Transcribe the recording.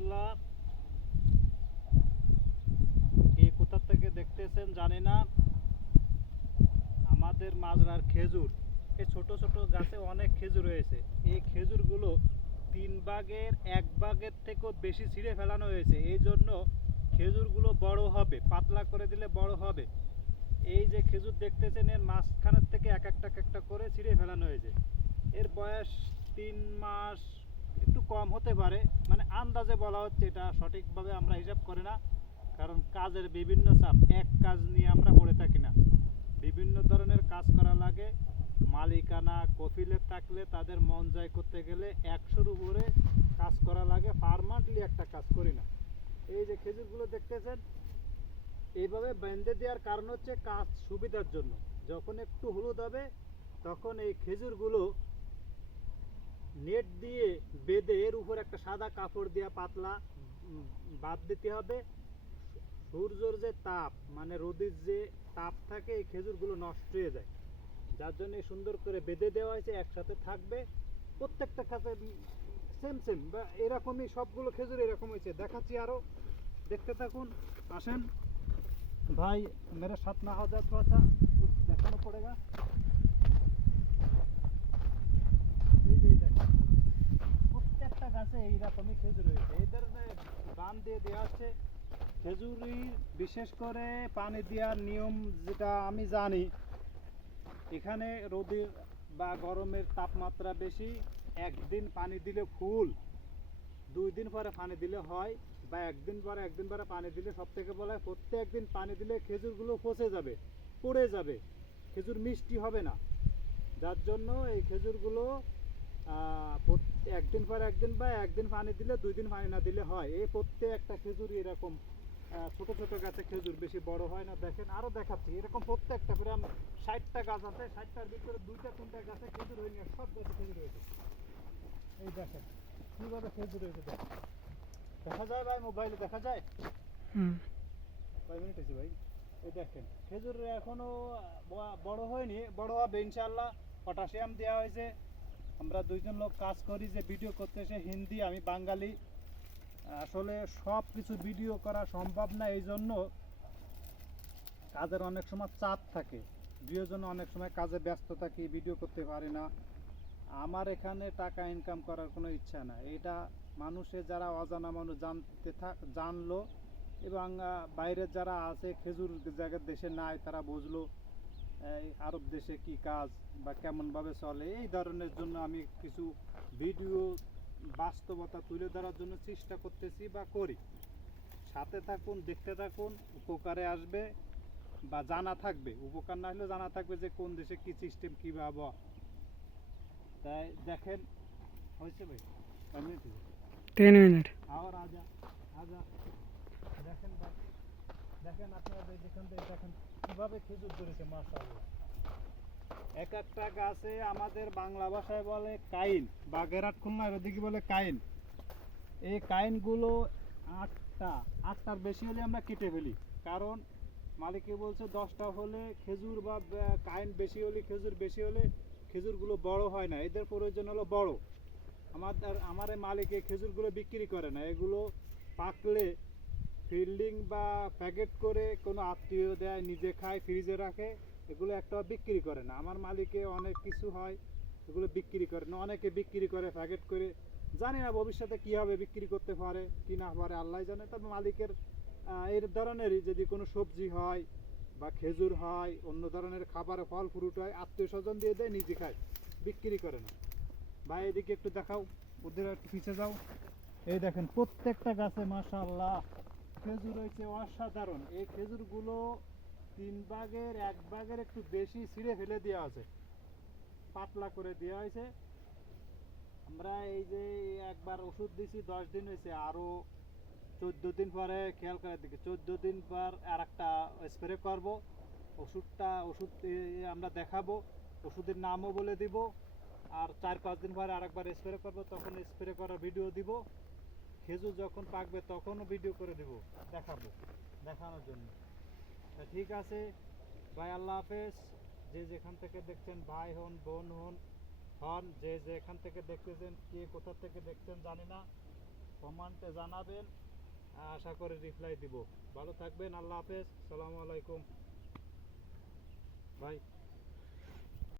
রহমতুল্লাহ। কে কোথা থেকে দেখতেছেন জানি না। আমাদের মাজরার খেজুর, এই ছোট ছোট গাছে অনেক খেজুর হয়েছে। এই খেজুরগুলো 3 ভাগের 1 ভাগের থেকেও বেশি ছিঁড়ে ফেলানো হয়েছে। এই জন্য খেজুরগুলো বড় হবে, পাতলা করে দিলে বড় হবে। এই যে খেজুর দেখতেছেন, এর মাঝখানের থেকে এক একটা করে ছিঁড়ে ফেলানো হয়েছে। এর বয়স 3 মাস, একটু কম হতে পারে, মানে আন্দাজে বলা হচ্ছে, এটা সঠিকভাবে আমরা হিসাব করি না। কারণ কাজের বিভিন্ন চাপ, এক কাজ নিয়ে আমরা পড়ে থাকি না, বিভিন্ন ধরনের কাজ করা লাগে। মালিকানা কফিলে থাকলে তাদের মন জয় করতে গেলে 100-র উপরে কাজ করা লাগে, পার্মানেন্টলি একটা কাজ করি না। এই যে খেজুরগুলো দেখতেছেন, এইভাবে বেঁধে দেওয়ার কারণ হচ্ছে কাজ সুবিধার জন্য। যখন একটু হলুদ হবে তখন এই খেজুরগুলো নেট দিয়ে বেঁধে এর উপর একটা সাদা কাপড় দিয়ে পাতলা বাদ দিতে হবে। সূর্যের যে তাপ, মানে রোদের যে তাপ থাকে, এই খেজুরগুলো নষ্ট হয়ে যায়। যার জন্য সুন্দর করে বেঁধে দেওয়া হয়েছে, একসাথে থাকবে প্রত্যেকটা খাতে সেম সেম বা এরকমই সবগুলো খেজুর এরকম হয়েছে। দেখাচ্ছি আরো, দেখতে থাকুন, আসেন ভাই, मेरे साथ ना हो जाए थोड़ा सा, कुछ देखाना पड़ेगा। এই যে দেখেন, প্রত্যেকটা গাছে এইরকমই খেজুর হয়েছে। এই ধরনের বান দিয়ে দেওয়া হচ্ছে। খেজুরির বিশেষ করে পানি দেওয়ার নিয়ম যেটা আমি জানি, এখানে রোদের বা গরমের তাপমাত্রা বেশি, একদিন পানি দিলে ফুল, 2 দিন পরে পানি দিলে হয়, বা একদিন পরে পানি দিলে সব থেকে বলা হয়। প্রত্যেক দিন পানি দিলে খেজুরগুলো পচে যাবে, পড়ে যাবে, খেজুর মিষ্টি হবে না। যার জন্য এই খেজুরগুলো একদিন পর একদিন বা একদিন পানি দিলে 2 দিন পানি না দিলে হয়। এই প্রত্যেকটা খেজুর এরকম ছোট ছোট গাছে খেজুর, বেশি বড় হয় না। দেখেন আরো দেখাচ্ছি, এরকম প্রত্যেকটা প্রায় 60টা গাছ আছে, 60টার ভিতরে 2-3টা গাছে খেজুর হয়নি, সব গাছে খেজুর হয়েছে। এই দেখেন কিভাবে খেজুর হয়েছে, দেখেন দেখা যায় ভাই, মোবাইলে দেখা যায়। কয় মিনিট হয়েছে ভাই? এই দেখেন খেজুর এখনো বড় হয়নি, বড় হবে ইনশাআল্লাহ। পটাশিয়াম দেওয়া হয়েছে। আমরা 2জন লোক কাজ করি, যে ভিডিও করতেছে হিন্দি, আমি বাঙালি। আসলে সব কিছু ভিডিও করা সম্ভব না, এই জন্য কাজের অনেক সময় চাপ থাকে, জন্য অনেক সময় কাজে ব্যস্ত থাকি, ভিডিও করতে পারি না। আমার এখানে টাকা ইনকাম করার কোনো ইচ্ছা না। এটা মানুষের যারা অজানা মানুষ জানলো, এবং বাইরের যারা আছে খেজুর জায়গার দেশে নাই, তারা বুঝলো এই আরব দেশে কি কাজ বা কেমনভাবে চলে। এই ধরনের জন্য আমি কিছু ভিডিও বাস্তবতা তুলে ধরার জন্য চেষ্টা করতেছি বা করি। সাথে থাকুন, দেখতে থাকুন, উপকারে আসবে বা জানা থাকবে। উপকার না হলেও জানা থাকবে যে কোন দেশে কি সিস্টেম, কীভাবে। তাই দেখেন, হয়েছে ভাই 3 মিনিট। আবার আজা আজা দেখেন ভাই, দেখেন আপনারা যেখান থেকে দেখেন কিভাবে খেজুর ধরেছে, মাশাআল্লাহ। এক একটা গাছে আমাদের বাংলা ভাষায় বলে কাইন, বা গেরাট খুলনার ওদিকে বলে কাইন। এই কাইনগুলো 8টার বেশি হলে আমরা কেটে ফেলি, কারণ মালিকে বলছে 10টা হলে খেজুর বা কাইন বেশি হলে, খেজুর বেশি হলে খেজুরগুলো বড় হয় না, এদের প্রয়োজন হলো বড়। আমার এই মালিকে খেজুরগুলো বিক্রি করে না, এগুলো পাকলে ফিল্ডিং বা প্যাকেট করে কোনো আত্মীয় দেয়, নিজে খায়, ফ্রিজে রাখে, এগুলো একটাও বিক্রি করে না। আমার মালিকে অনেক কিছু হয়, এগুলো বিক্রি করে না, অনেকে বিক্রি করে প্যাকেট করে। জানি না ভবিষ্যতে কী হবে, বিক্রি করতে পারে কি না পারে আল্লাহ জানে। তবে মালিকের এই ধরনেরই যদি কোনো সবজি হয় বা খেজুর হয়, অন্য ধরনের খাবার, ফল ফ্রুট হয়, আত্মীয় স্বজন দিয়ে দেয়, নিজে খায়, বিক্রি করে না। ভাই এদিকে একটু দেখাও, ওদের একটু পিছিয়ে যাও। এই দেখেন প্রত্যেকটা গাছে মাশাআল্লাহ খেজুর হয়েছে, অসাধারণ। এই খেজুরগুলো 1/3 ভাগের একটু বেশি ছিঁড়ে ফেলে দেওয়া আছে, পাতলা করে দেওয়া হয়েছে। আমরা এই যে একবার ওষুধ দিছি, 10 দিন হয়েছে, আরো 14 দিন পরে, খেয়াল করার দিকে 14 দিন পর আর একটা স্প্রে করব। ওষুধ আমরা দেখাবো, ওষুধের নামও বলে দিব। আর 4-5 দিন পরে আরেকবার স্প্রে করব, তখন স্প্রে করার ভিডিও দিব। খেজুর যখন পাকবে তখনও ভিডিও করে দিব, দেখাবো, দেখানোর জন্য। ঠিক আছে ভাই, আল্লাহ হাফেজ। যে যেখান থেকে দেখছেন, ভাই হন, বোন হন, যে যেখান থেকে দেখতেছেন, কে কোথা থেকে দেখছেন জানি না। কমেন্টে জানাবেন, আশা করি রিপ্লাই দিব। ভালো থাকবেন, আল্লাহ হাফেজ, আসসালামু আলাইকুম। বাই।